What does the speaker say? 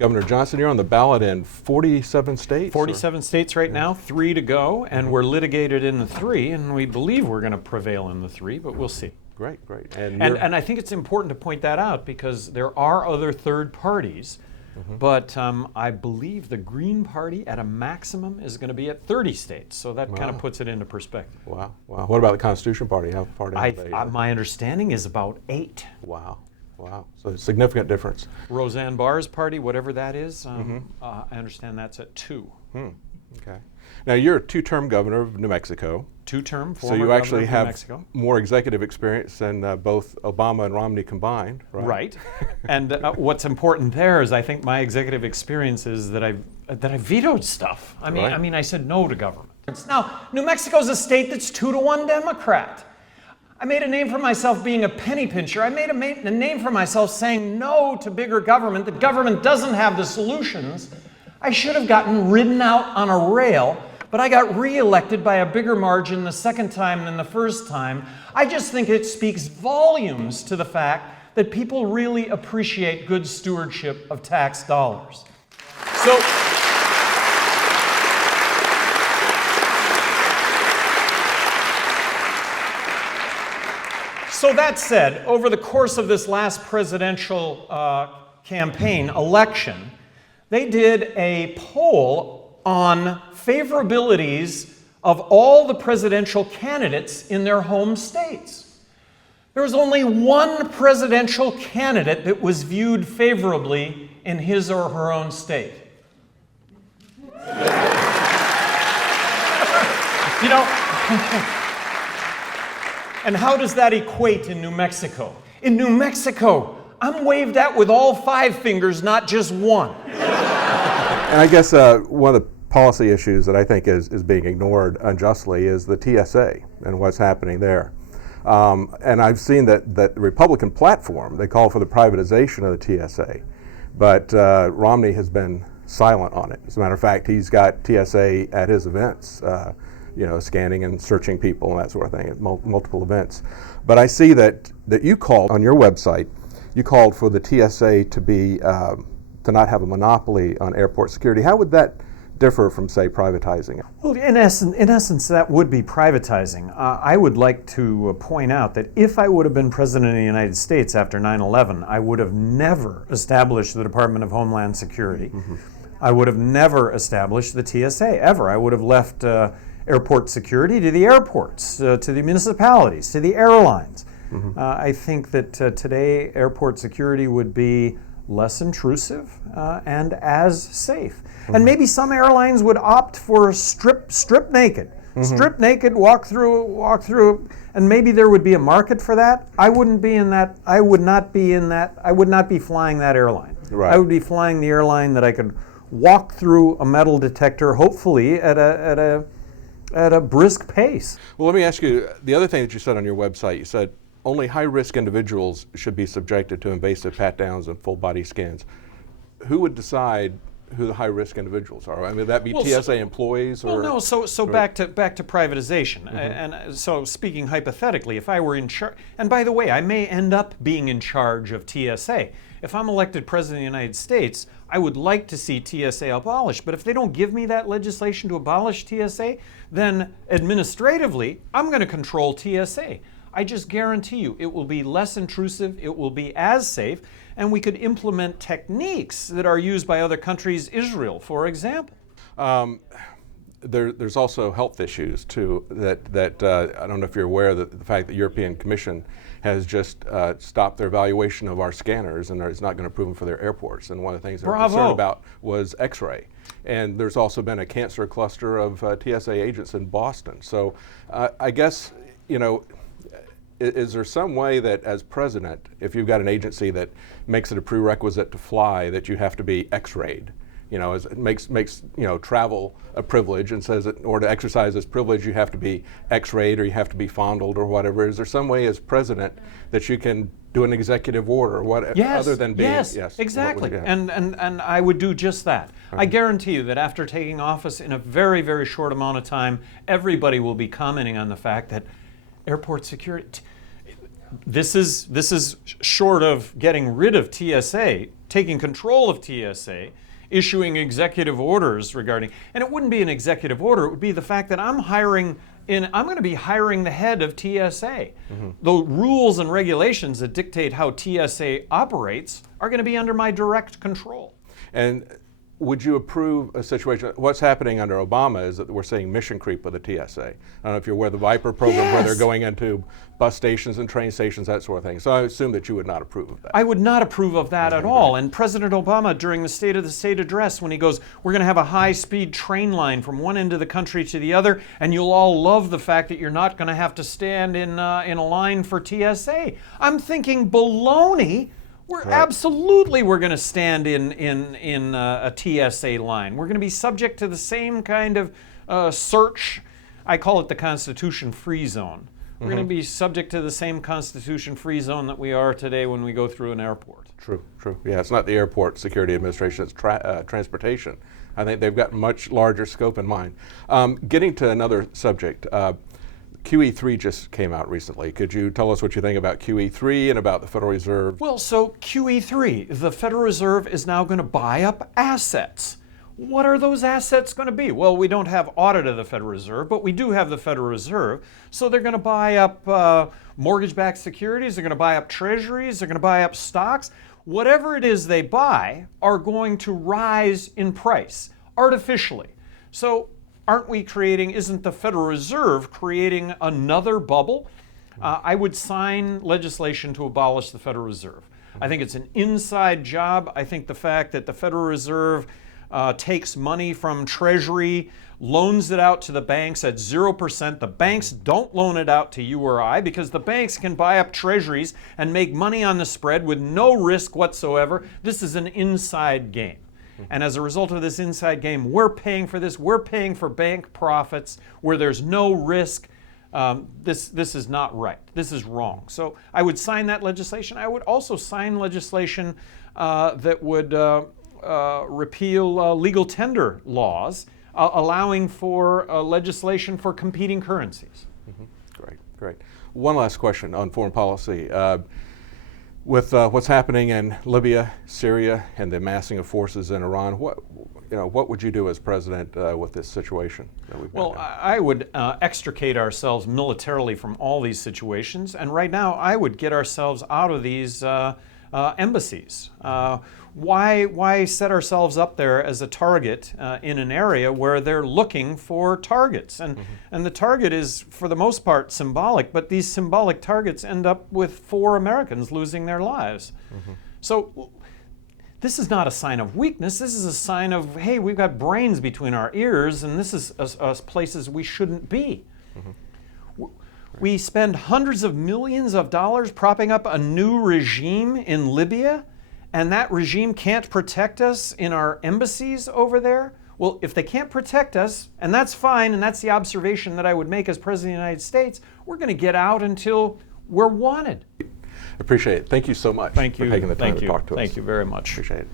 Governor Johnson, you're on the ballot in 47 states? 47 states right now, 3 to go, and we're litigated in the 3, and we believe we're going to prevail in the 3, but we'll see. Great, great. And I think it's important to point that out because there are other third parties, but I believe the Green Party at a maximum is going to be at 30 states, so that kind of puts it into perspective. Wow, wow. What about the Constitution Party? How far down are they? My understanding is about 8. Wow. Wow, so a significant difference. Roseanne Barr's party, whatever that is, I understand that's at 2. Okay. Now you're a 2-term governor of New Mexico. 2-term, so you actually have more executive experience than both Obama and Romney combined, right? Right. And what's important there is I think my executive experience is that I vetoed stuff. I mean, I said no to government. Now, New Mexico's a state that's 2-to-1 Democrat. I made a name for myself being a penny pincher. I made a name for myself saying no to bigger government, that government doesn't have the solutions. I should have gotten ridden out on a rail, but I got reelected by a bigger margin the second time than the first time. I just think it speaks volumes to the fact that people really appreciate good stewardship of tax dollars. So that said, over the course of this last presidential campaign election, they did a poll on favorabilities of all the presidential candidates in their home states. There was only one presidential candidate that was viewed favorably in his or her own state. You know, and how does that equate in New Mexico? In New Mexico, I'm waved at with all 5 fingers, not just one. And I guess one of the policy issues that I think is being ignored unjustly is the TSA and what's happening there. And I've seen that the Republican platform, they call for the privatization of the TSA, but Romney has been silent on it. As a matter of fact, he's got TSA at his events, scanning and searching people and that sort of thing at multiple events. But I see that you called on your website, you called for the TSA to be to not have a monopoly on airport security. How would that differ from, say, privatizing it? Well, in essence, that would be privatizing. I would like to point out that if I would have been president of the United States after 9/11, I would have never established the Department of Homeland Security. I would have never established the TSA, ever. I would have left airport security to the airports, to the municipalities, to the airlines. I think that today airport security would be less intrusive and as safe. And maybe some airlines would opt for strip naked. Strip naked, walk through, and maybe there would be a market for that. I wouldn't be in that. I would not be in that. I would not be flying that airline. Right. I would be flying the airline that I could walk through a metal detector, hopefully at a brisk pace. Well, let me ask you, the other thing that you said on your website, you said only high-risk individuals should be subjected to invasive pat-downs and full-body scans. Who would decide who the high-risk individuals are? I mean, would that be TSA employees? Well, no. So back to privatization. And so speaking hypothetically, if I were in charge, and by the way, I may end up being in charge of TSA. If I'm elected president of the United States, I would like to see TSA abolished. But if they don't give me that legislation to abolish TSA, then administratively, I'm going to control TSA. I just guarantee you it will be less intrusive, it will be as safe, and we could implement techniques that are used by other countries, Israel, for example. There's also health issues too that I don't know if you're aware that the fact that the European Commission has just stopped their evaluation of our scanners and is not going to approve them for their airports. And one of the things they're concerned about was X-ray. And there's also been a cancer cluster of TSA agents in Boston. So I guess, is there some way that as president, if you've got an agency that makes it a prerequisite to fly, that you have to be X-rayed? It makes travel a privilege and says that in order to exercise this privilege, you have to be X-rayed or you have to be fondled or whatever. Is there some way as president that you can do an executive order or what other than being? Yes, exactly. And I would do just that. I guarantee you that after taking office in a very, very short amount of time, everybody will be commenting on the fact that airport security, this is short of getting rid of TSA. taking control of TSA, issuing executive orders regarding, and it wouldn't be an executive order, it would be the fact that I'm going to be hiring the head of TSA. The rules and regulations that dictate how TSA operates are going to be under my direct control. And would you approve a situation? What's happening under Obama is that we're seeing mission creep with the TSA. I don't know if you're aware of the Viper program where they're going into bus stations and train stations, that sort of thing. So I assume that you would not approve of that. I would not approve of that at all. And President Obama, during the State of the State address, when he goes, we're going to have a high-speed train line from one end of the country to the other, and you'll all love the fact that you're not going to have to stand in a line for TSA. I'm thinking, baloney. We're going to stand in a TSA line. We're going to be subject to the same kind of search. I call it the Constitution-free zone. We're going to be subject to the same Constitution-free zone that we are today when we go through an airport. True. Yeah, it's not the Airport Security Administration, it's transportation. I think they've got much larger scope in mind. Getting to another subject, QE3 just came out recently. Could you tell us what you think about QE3 and about the Federal Reserve? Well, so QE3, the Federal Reserve is now going to buy up assets. What are those assets going to be? Well, we don't have audit of the Federal Reserve, but we do have the Federal Reserve. So they're going to buy up mortgage-backed securities, they're going to buy up treasuries, they're going to buy up stocks. Whatever it is they buy are going to rise in price artificially. So isn't the Federal Reserve creating another bubble? I would sign legislation to abolish the Federal Reserve. I think it's an inside job. I think the fact that the Federal Reserve takes money from Treasury, loans it out to the banks at 0%. The banks don't loan it out to you or I because the banks can buy up treasuries and make money on the spread with no risk whatsoever. This is an inside game. And as a result of this inside game, we're paying for this. We're paying for bank profits where there's no risk. This is not right. This is wrong. So I would sign that legislation. I would also sign legislation that would repeal legal tender laws, allowing for legislation for competing currencies. Great. One last question on foreign policy. With what's happening in Libya, Syria, and the amassing of forces in Iran, what would you do as president with this situation that we've got? Well, I would extricate ourselves militarily from all these situations, and right now I would get ourselves out of these embassies. Why set ourselves up there as a target in an area where they're looking for targets? And the target is, for the most part, symbolic, but these symbolic targets end up with 4 Americans losing their lives. So this is not a sign of weakness. This is a sign of, hey, we've got brains between our ears, and this is places we shouldn't be. We spend hundreds of millions of dollars propping up a new regime in Libya, and that regime can't protect us in our embassies over there? Well, if they can't protect us, and that's fine, and that's the observation that I would make as President of the United States, we're going to get out until we're wanted. Appreciate it. Thank you so much for taking the time to talk to us. Thank you very much. Appreciate it.